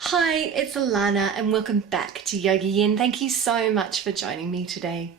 Hi, it's Allannah and welcome back to YogaYin. Thank you so much for joining me today.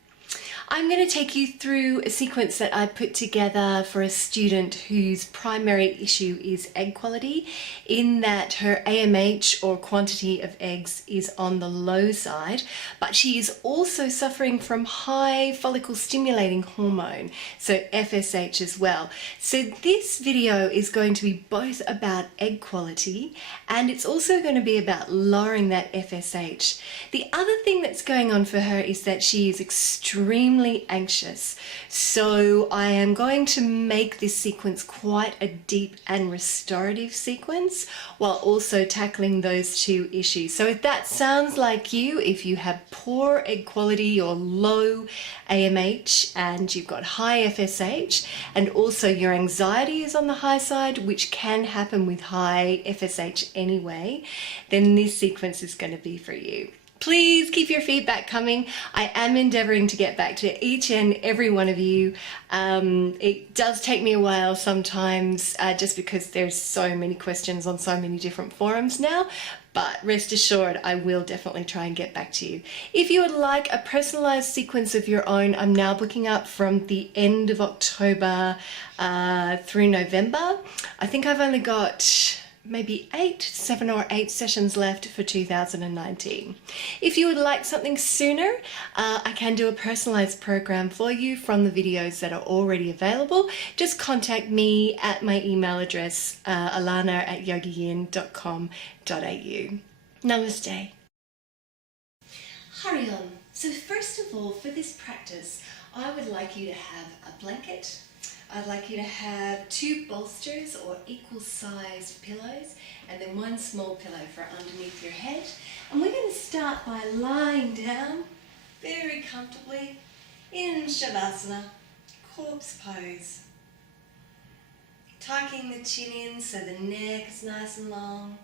I'm going to take you through a sequence that I put together for a student whose primary issue is egg quality, in that her AMH or quantity of eggs is on the low side, but she is also suffering from high follicle-stimulating hormone, so FSH as well. So this video is going to be both about egg quality and it's also going to be about lowering that FSH. The other thing that's going on for her is that she is extremely anxious. So I am going to make this sequence quite a deep and restorative sequence while also tackling those two issues. So if that sounds like you, if you have poor egg quality or low AMH and you've got high FSH and also your anxiety is on the high side, which can happen with high FSH anyway, then this sequence is going to be for you. Please keep your feedback coming. I am endeavoring to get back to each and every one of you. It does take me a while sometimes just because there's so many questions on so many different forums now, but rest assured I will definitely try and get back to you. If you would like a personalized sequence of your own, I'm now booking up from the end of October through November. I think I've only got maybe 7 or 8 sessions left for 2019. If you would like something sooner, I can do a personalized program for you from the videos that are already available. Just contact me at my email address, alannah@yogayin.com.au. Namaste. Hurry on. So first of all, for this practice, I would like you to have a blanket. I'd like you to have 2 bolsters or equal sized pillows and then 1 small pillow for underneath your head. And we're going to start by lying down very comfortably in shavasana, corpse pose. Tucking the chin in so the neck is nice and long.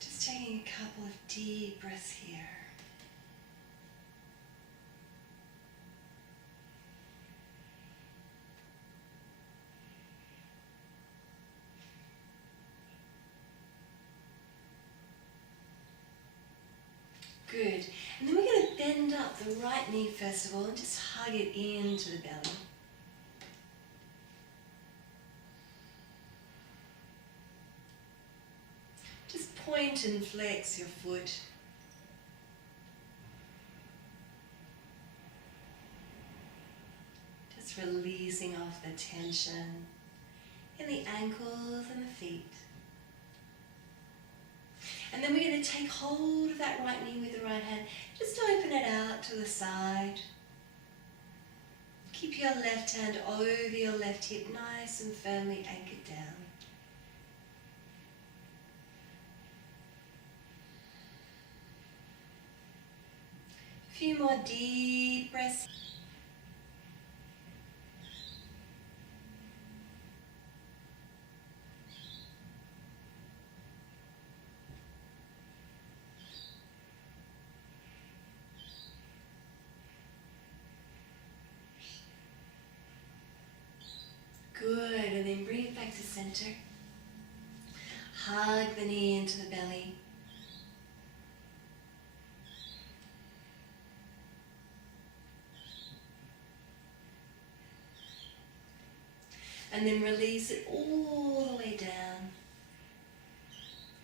Just taking a couple of deep breaths here. Good. And then we're going to bend up the right knee first of all and just hug it into the belly. Just point and flex your foot. Just releasing off the tension in the ankles and the feet. And then we're going to take hold of that right knee with the right hand. Just open it out to the side. Keep your left hand over your left hip, nice and firmly anchored down. A few more deep breaths. Good, and then bring it back to center. Hug the knee into the belly. And then release it all the way down.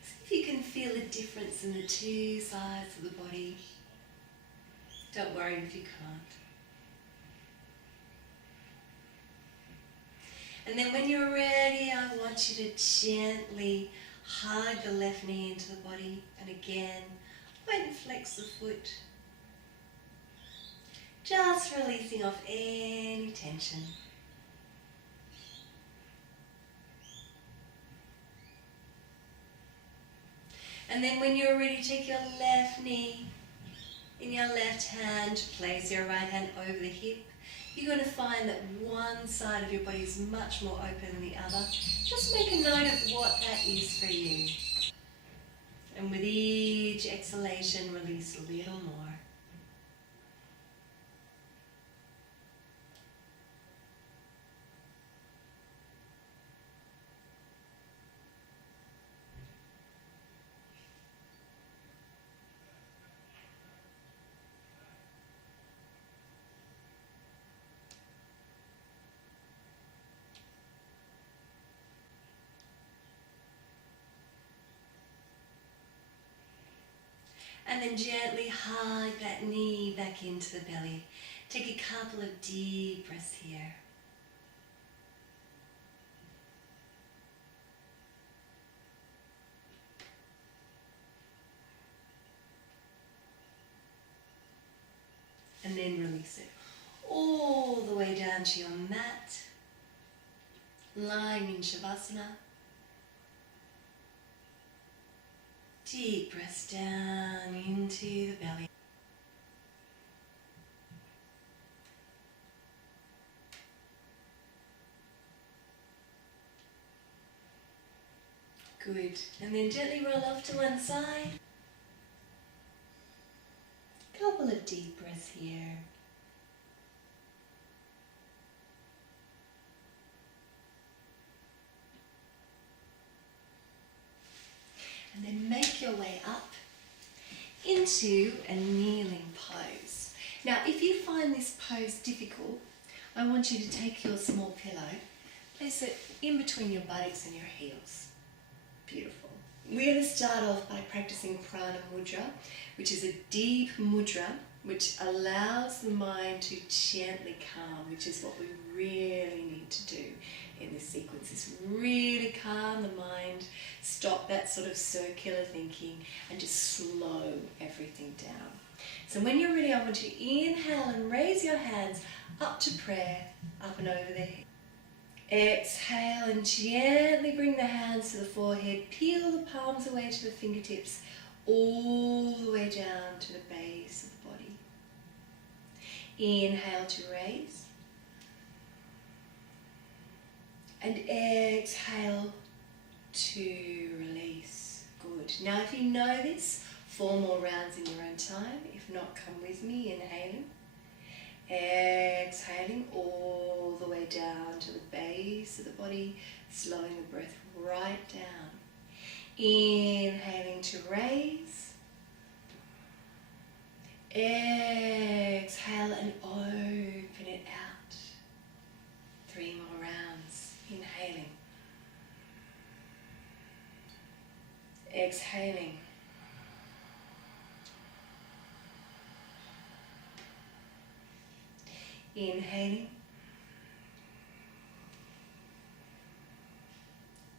See if you can feel a difference in the 2 sides of the body. Don't worry if you can't. And then when you're ready, I want you to gently hug the left knee into the body. And again, point and flex the foot. Just releasing off any tension. And then when you're ready, take your left knee in your left hand, place your right hand over the hip. You're going to find that one side of your body is much more open than the other. Just make a note of what that is for you. And with each exhalation, release a little more. And then gently hug that knee back into the belly. Take a couple of deep breaths here. And then release it all the way down to your mat, lying in shavasana. Deep breaths down into the belly. Good. And then gently roll off to one side. Couple of deep breaths here. And then make your way up into a kneeling pose. Now, if you find this pose difficult, I want you to take your small pillow, place it in between your buttocks and your heels. Beautiful. We're going to start off by practicing prana mudra, which is a deep mudra which allows the mind to gently calm, which is what we really need to do in this sequence, is really calm the mind, stop that sort of circular thinking and just slow everything down. So when you're ready, I want you to inhale and raise your hands up to prayer, up and over the head. Exhale and gently bring the hands to the forehead, peel the palms away to the fingertips, all the way down to the base of the body. Inhale to raise. And exhale to release. Good. Now if you know this, 4 more rounds in your own time. If not, come with me, inhaling. Exhaling all the way down to the base of the body, slowing the breath right down. Inhaling to raise. Exhale and open it out. 3 more rounds. Inhaling. Exhaling. Inhaling.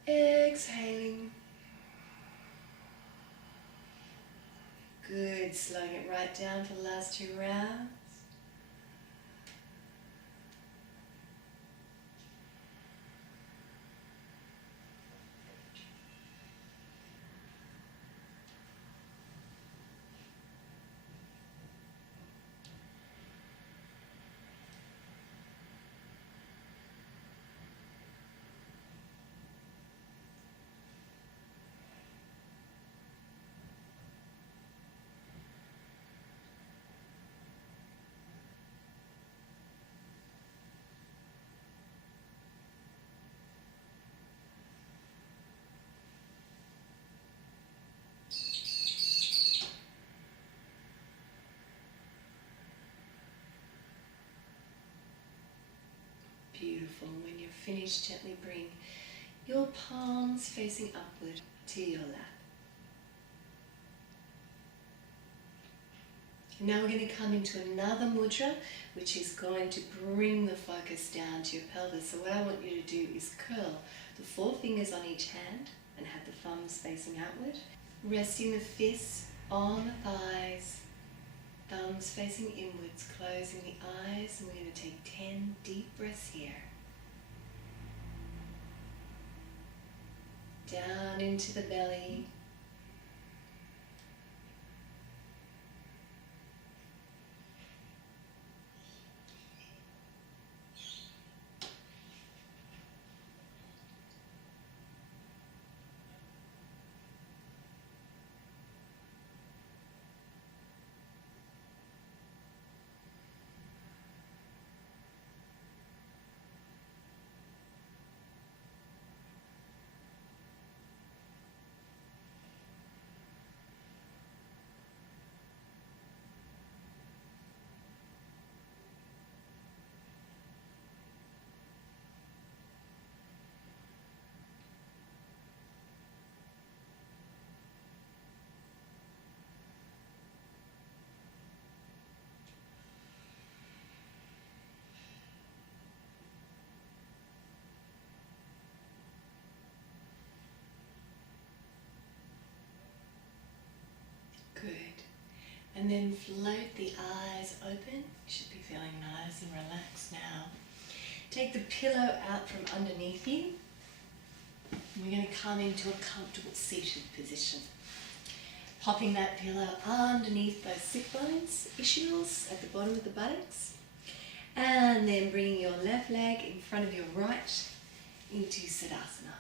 Exhaling. Good. Slowing it right down for the last 2 rounds. Beautiful. When you're finished, gently bring your palms facing upward to your lap. Now we're going to come into another mudra, which is going to bring the focus down to your pelvis. So what I want you to do is curl the 4 fingers on each hand and have the thumbs facing outward, resting the fists on the thighs, thumbs facing inwards, closing the eyes, and we're going to take 10 deep breaths here. Down into the belly. And then float the eyes open. You should be feeling nice and relaxed now. Take the pillow out from underneath you. We're going to come into a comfortable seated position. Popping that pillow underneath those sit bones, ischials at the bottom of the buttocks. And then bringing your left leg in front of your right into Tadasana.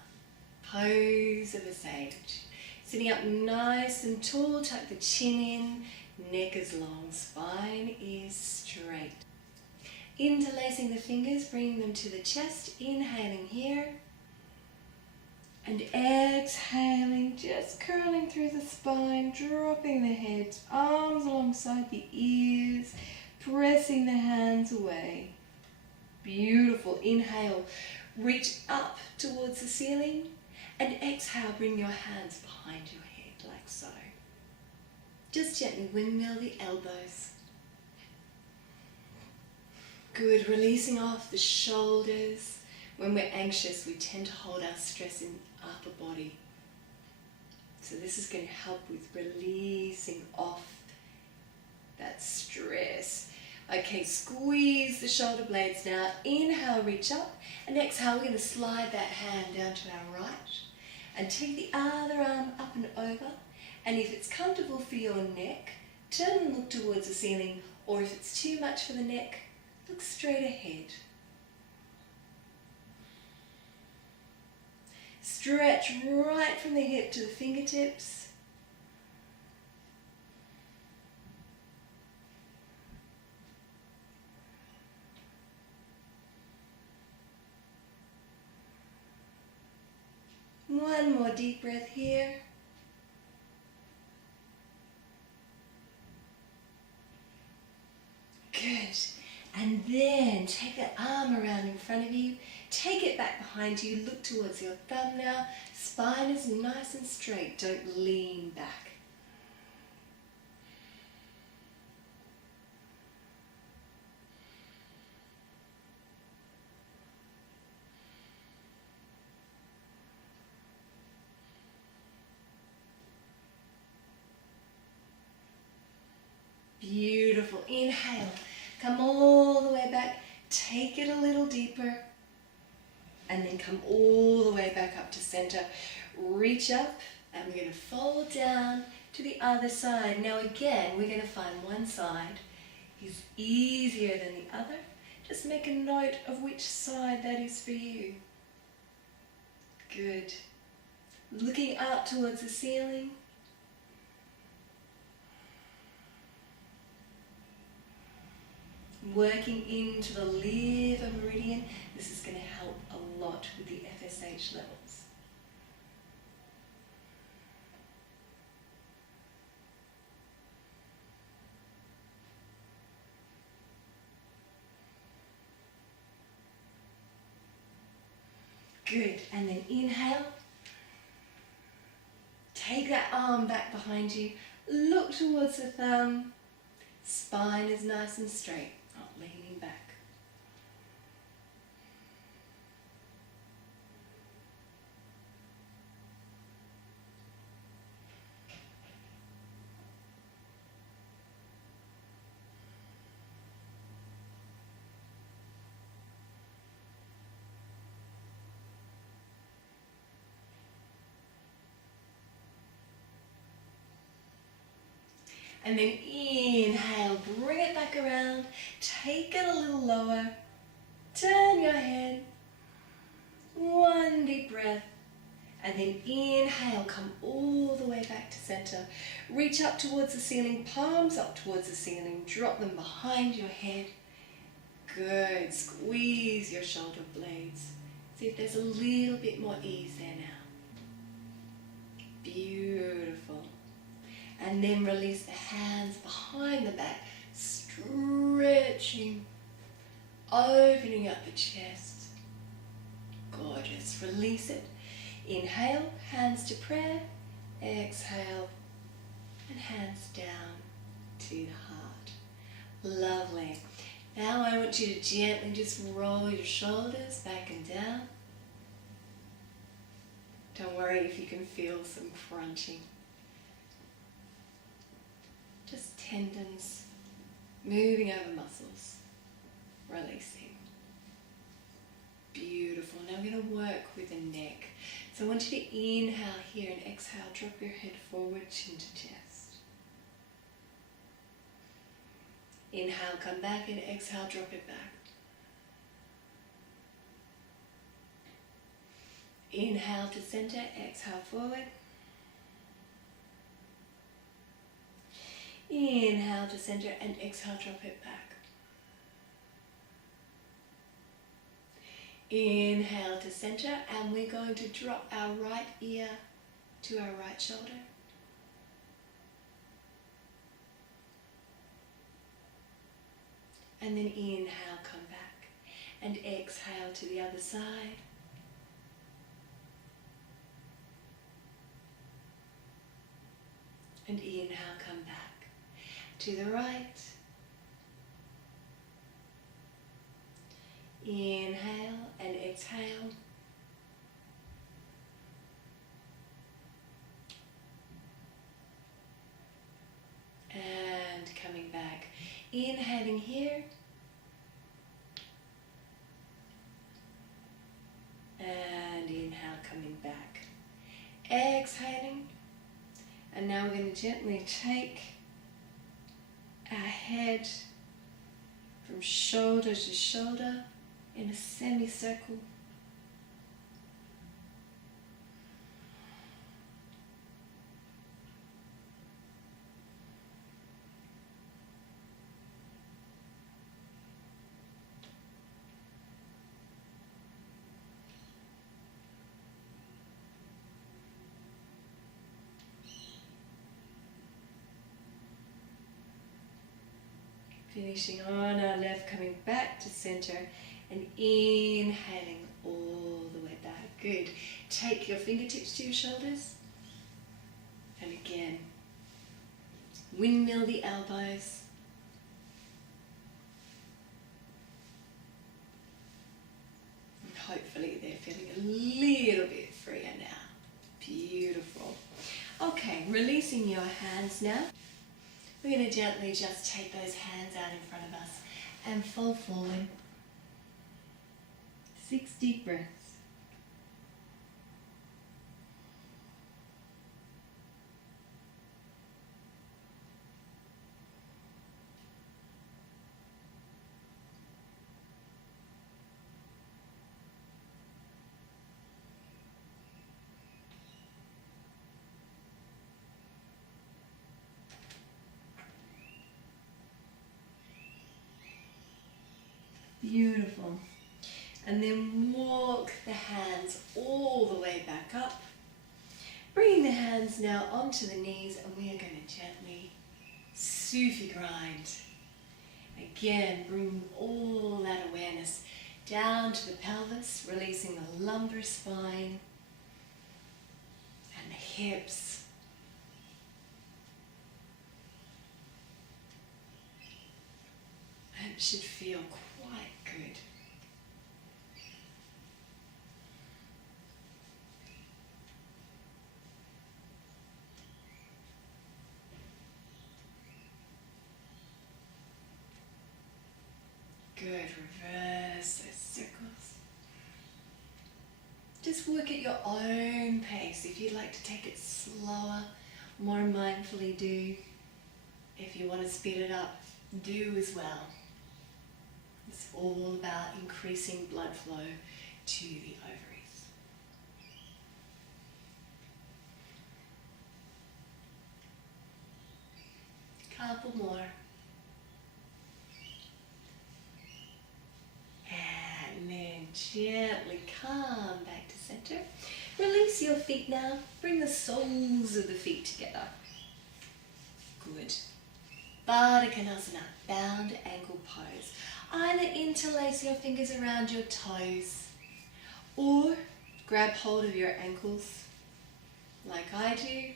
Pose of a sage. Sitting up nice and tall, tuck the chin in, neck is long, spine is straight. Interlacing the fingers, bringing them to the chest, inhaling here. And exhaling, just curling through the spine, dropping the head, arms alongside the ears, pressing the hands away. Beautiful. Inhale, reach up towards the ceiling, and exhale, bring your hands behind your head like so. Just gently windmill the elbows. Good. Releasing off the shoulders. When we're anxious, we tend to hold our stress in upper body. So this is going to help with releasing off that stress. Okay, squeeze the shoulder blades now. Inhale, reach up, and exhale, we're going to slide that hand down to our right. And take the other arm up and over. And if it's comfortable for your neck, turn and look towards the ceiling. Or if it's too much for the neck, look straight ahead. Stretch right from the hip to the fingertips. One more deep breath here. Good. And then take that arm around in front of you. Take it back behind you. Look towards your thumb now. Spine is nice and straight. Don't lean back. Beautiful. Inhale. Come all the way back. Take it a little deeper. And then come all the way back up to center. Reach up, and we're going to fold down to the other side. Now again, we're going to find one side is easier than the other. Just make a note of which side that is for you. Good. Looking up towards the ceiling. Working into the liver meridian. This is going to help a lot with the FSH levels. Good. And then inhale. Take that arm back behind you. Look towards the thumb. Spine is nice and straight, not leaning back. And then inhale, bring it back around, take it a little lower, turn your head, one deep breath, and then inhale, come all the way back to center. Reach up towards the ceiling, palms up towards the ceiling, drop them behind your head. Good, squeeze your shoulder blades. See if there's a little bit more ease there now. Beautiful. And then release the hands behind the back, stretching, opening up the chest. Gorgeous. Release it. Inhale, hands to prayer. Exhale, and hands down to the heart. Lovely. Now I want you to gently just roll your shoulders back and down. Don't worry if you can feel some crunching. just tendons moving over muscles, releasing. Beautiful. Now I'm going to work with the neck. So I want you to inhale here and exhale, drop your head forward, chin to chest. Inhale, come back, and exhale, drop it back. Inhale to center, exhale forward. Inhale to center and exhale, drop it back. Inhale to center, and we're going to drop our right ear to our right shoulder. And then inhale, come back, and exhale to the other side. And inhale, come back to the right. Inhale and exhale. And coming back. Inhaling here. And inhale, coming back. Exhaling. And now we're going to gently take our head from shoulder to shoulder in a semicircle. Finishing on our left, coming back to center and inhaling all the way back. Good. Take your fingertips to your shoulders. And again, windmill the elbows. And hopefully they're feeling a little bit freer now. Beautiful. Okay, releasing your hands now. We're going to gently just take those hands out in front of us and fold forward. 6 deep breaths. Beautiful. And then walk the hands all the way back up. Bringing the hands now onto the knees, and we are going to gently sufi grind. Again, bring all that awareness down to the pelvis, releasing the lumbar spine and the hips. And it should feel quite good. Good, reverse those circles. Just work at your own pace. If you'd like to take it slower, more mindfully do. If you want to speed it up, do as well. It's all about increasing blood flow to the ovaries. Couple more. And then gently come back to center. Release your feet now. Bring the soles of the feet together. Good. Baddha Konasana, bound ankle pose. Either interlace your fingers around your toes or grab hold of your ankles like I do,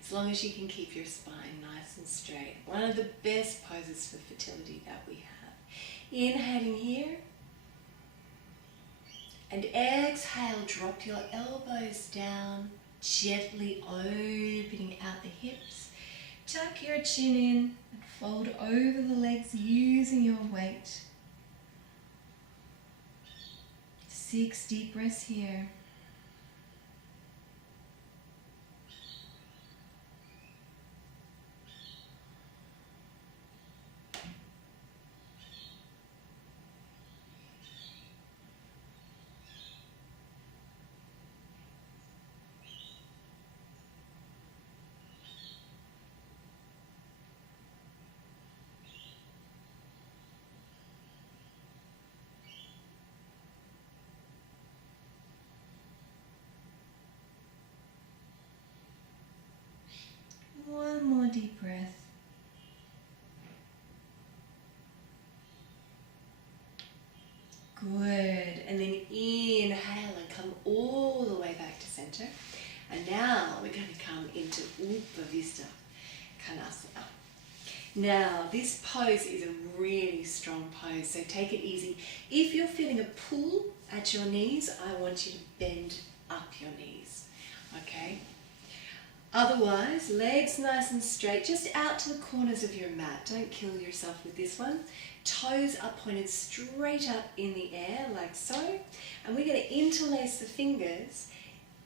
as long as you can keep your spine nice and straight. One of the best poses for fertility that we have. Inhaling here and exhale, drop your elbows down, gently opening out the hips. tuck your chin in and fold over the legs using your weight. 6 deep breaths here. One more deep breath. Good. And then inhale and come all the way back to center. And now we're going to come into Upavista Konasana. Now, this pose is a really strong pose, so take it easy. If you're feeling a pull at your knees, I want you to bend up your knees, okay? Otherwise, legs nice and straight, just out to the corners of your mat. Don't kill yourself with this one. Toes are pointed straight up in the air, like so. And we're going to interlace the fingers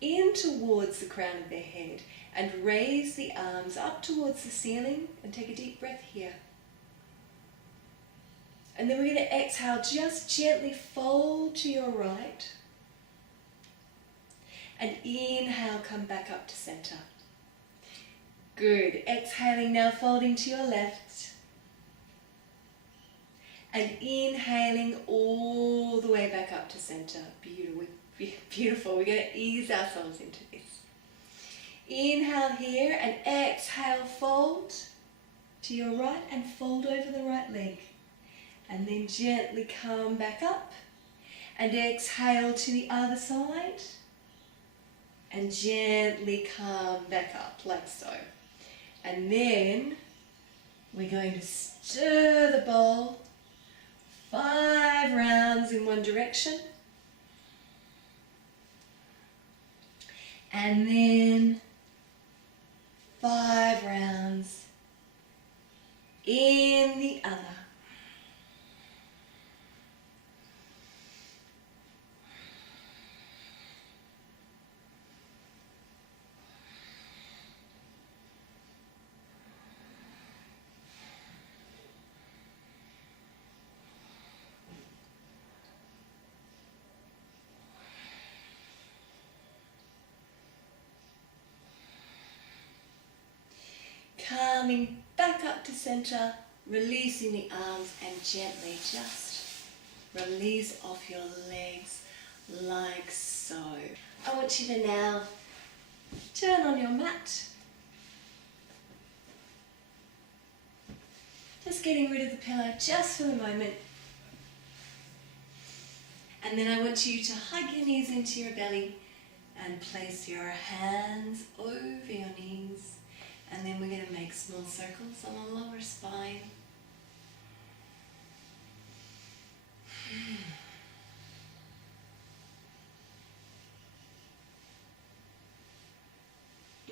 in towards the crown of their head and raise the arms up towards the ceiling and take a deep breath here. And then we're going to exhale, just gently fold to your right. And inhale, come back up to center. Good. Exhaling now, folding to your left. And inhaling all the way back up to center. Beautiful. Beautiful. We're going to ease ourselves into this. Inhale here and exhale, fold to your right and fold over the right leg. And then gently come back up and exhale to the other side. And gently come back up like so. And then we're going to stir the bowl 5 rounds in one direction. And then 5 rounds in the other. Coming back up to center, releasing the arms and gently just release off your legs like so. I want you to now turn on your mat. Just getting rid of the pillow just for the moment. And then I want you to hug your knees into your belly and place your hands over your knees. And then we're going to make small circles on the lower spine.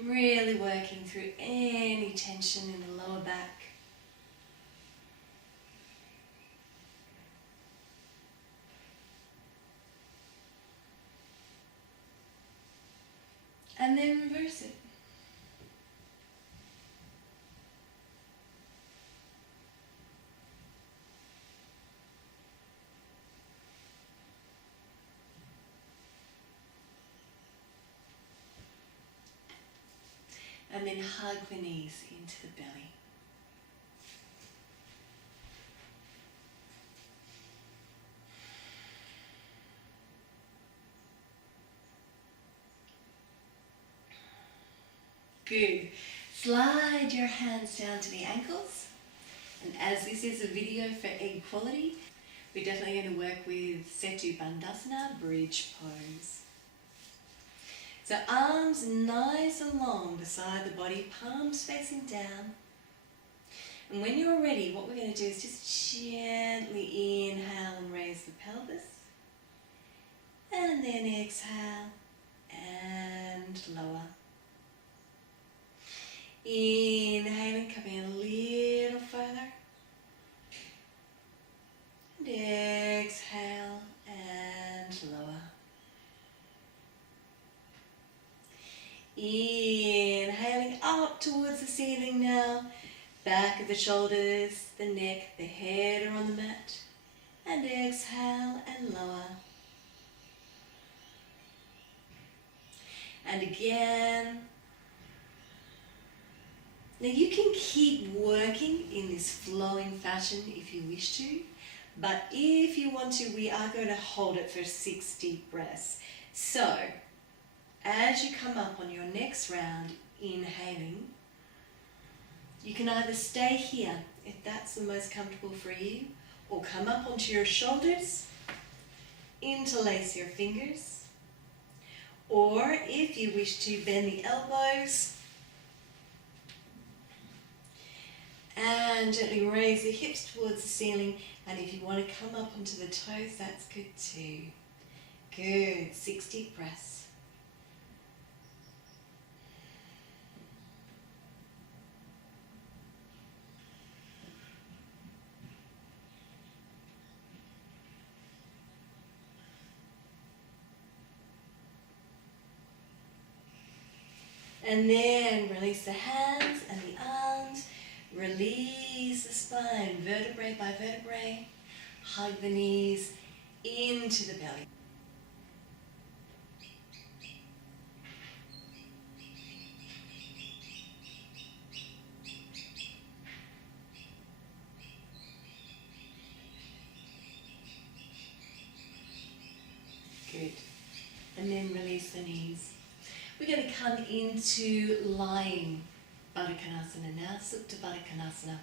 Really working through any tension in the lower back. And then reverse it. And then hug the knees into the belly. Good. Slide your hands down to the ankles. And as this is a video for egg quality, we're definitely going to work with Setu Bandhasana, bridge pose. So arms nice and long beside the body, palms facing down. And when you're ready, what we're going to do is just gently inhale and raise the pelvis. And then exhale and lower. Inhaling, Inhaling up towards the ceiling now. Back of the shoulders, the neck, the head are on the mat. And exhale and lower. And again. Now you can keep working in this flowing fashion if you wish to, but if you want to, we are going to hold it for 6 deep breaths. So, as you come up on your next round, inhaling, you can either stay here if that's the most comfortable for you, or come up onto your shoulders, interlace your fingers, or if you wish to, bend the elbows and gently raise the hips towards the ceiling. And if you want to come up onto the toes, that's good too. Good. 6 deep breaths. And then release the hands and the arms. Release the spine, vertebrae by vertebrae. Hug the knees into the belly. Good. And then release the knees. We're going to come into lying Baddha Konasana now, Supta Baddha Konasana.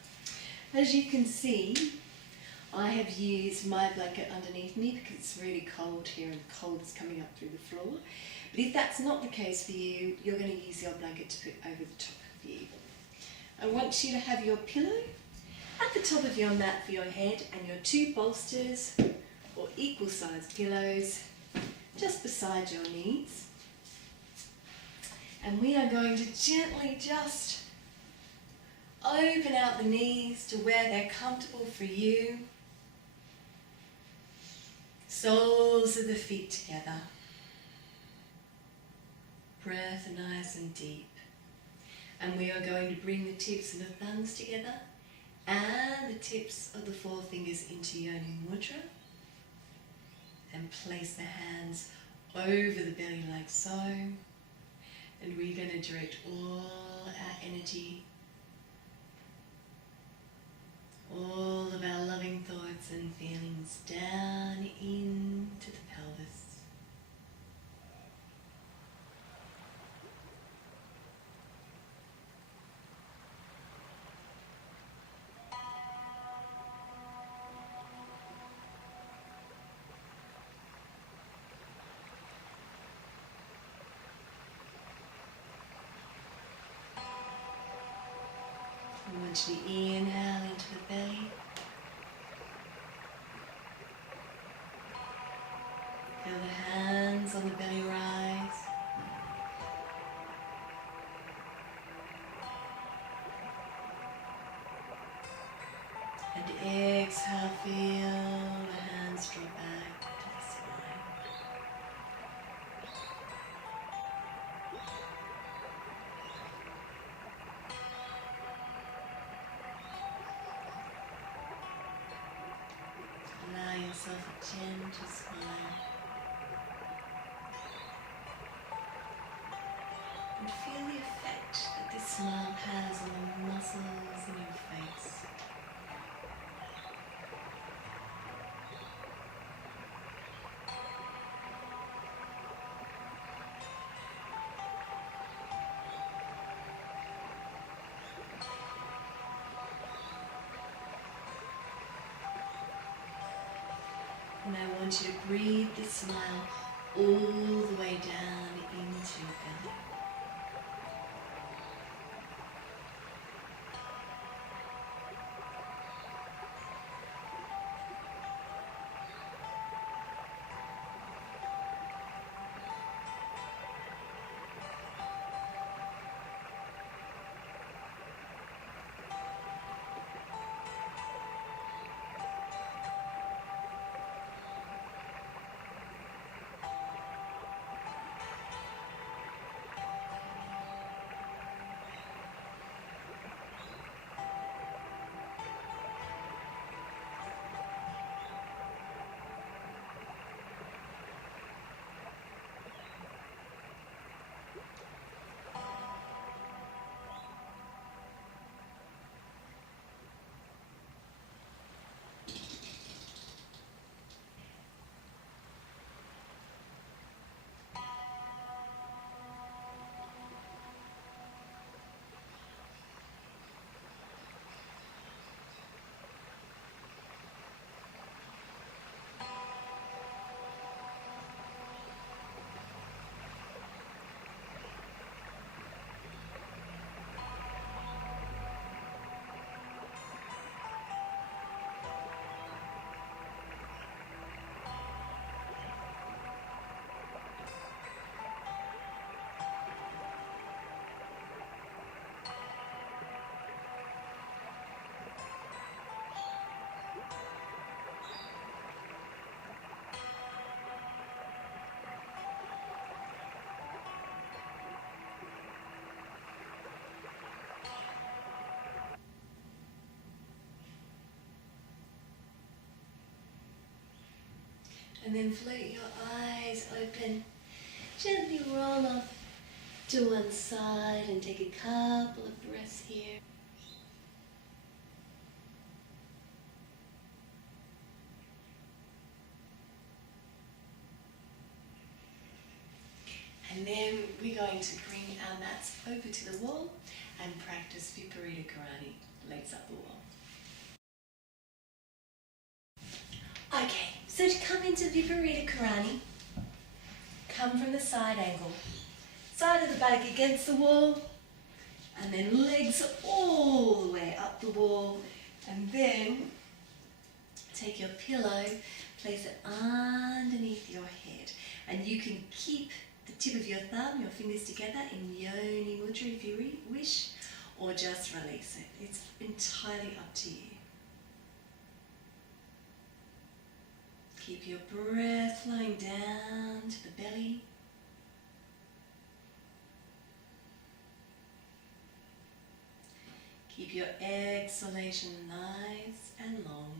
As you can see, I have used my blanket underneath me because it's really cold here and cold is coming up through the floor. But if that's not the case for you, you're going to use your blanket to put over the top of you. I want you to have your pillow at the top of your mat for your head and your 2 bolsters or equal sized pillows just beside your knees. And we are going to gently just open out the knees to where they're comfortable for you. Soles of the feet together. Breath nice and deep. And we are going to bring the tips of the thumbs together and the tips of the forefingers into Yoni Mudra. And place the hands over the belly like so. And we're going to direct all our energy, all of our loving thoughts and feelings down into the pelvis. I want you to inhale into the belly. Feel the hands on the belly rise. And exhale, feel the hands drop back to the spine. Allow yourself a gentle smile. And feel the effect that this smile has on the muscles in your face. And I want you to breathe this smile all the way down into your belly. And then float your eyes open. Gently roll off to one side and take a couple of breaths here. And then we're going to bring our mats over to the wall and practice Viparita Karani, legs up the wall. Okay, so to come into Viparita Karani, come from the side angle. Side of the back against the wall, and then legs all the way up the wall, and then take your pillow, place it underneath your head, and you can keep the tip of your thumb, your fingers together in Yoni Mudra if you wish, or just release it. It's entirely up to you. Keep your breath flowing down to the belly. Keep your exhalation nice and long.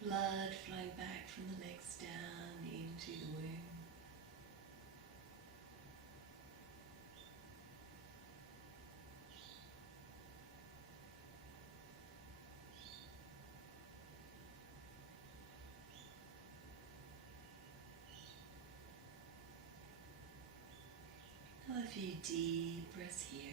Blood flowing back from the legs down into the womb. A few deep breaths here.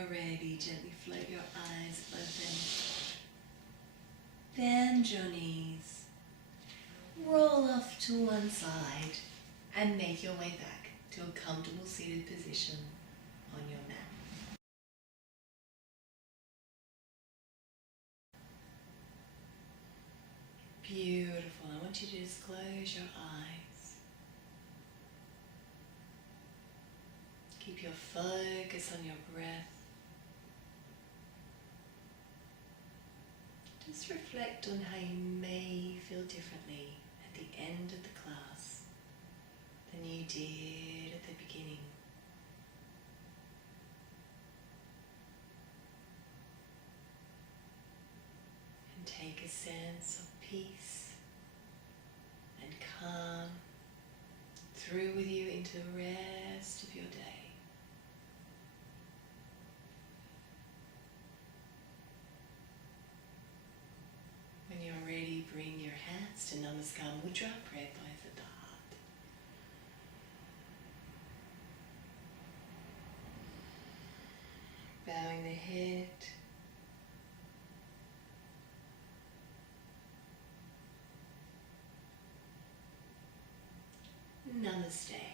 you're ready, gently float your eyes open. Bend your knees. Roll off to one side and make your way back to a comfortable seated position on your mat. Beautiful. I want you to just close your eyes. Keep your focus on your breath. Just reflect on how you may feel differently at the end of the class than you did at the beginning. And take a sense of peace and calm through with you into the rest of your day. When you're ready, bring your hands to Namaskar Mudra, prayer pose at the heart. Bowing the head. Namaste.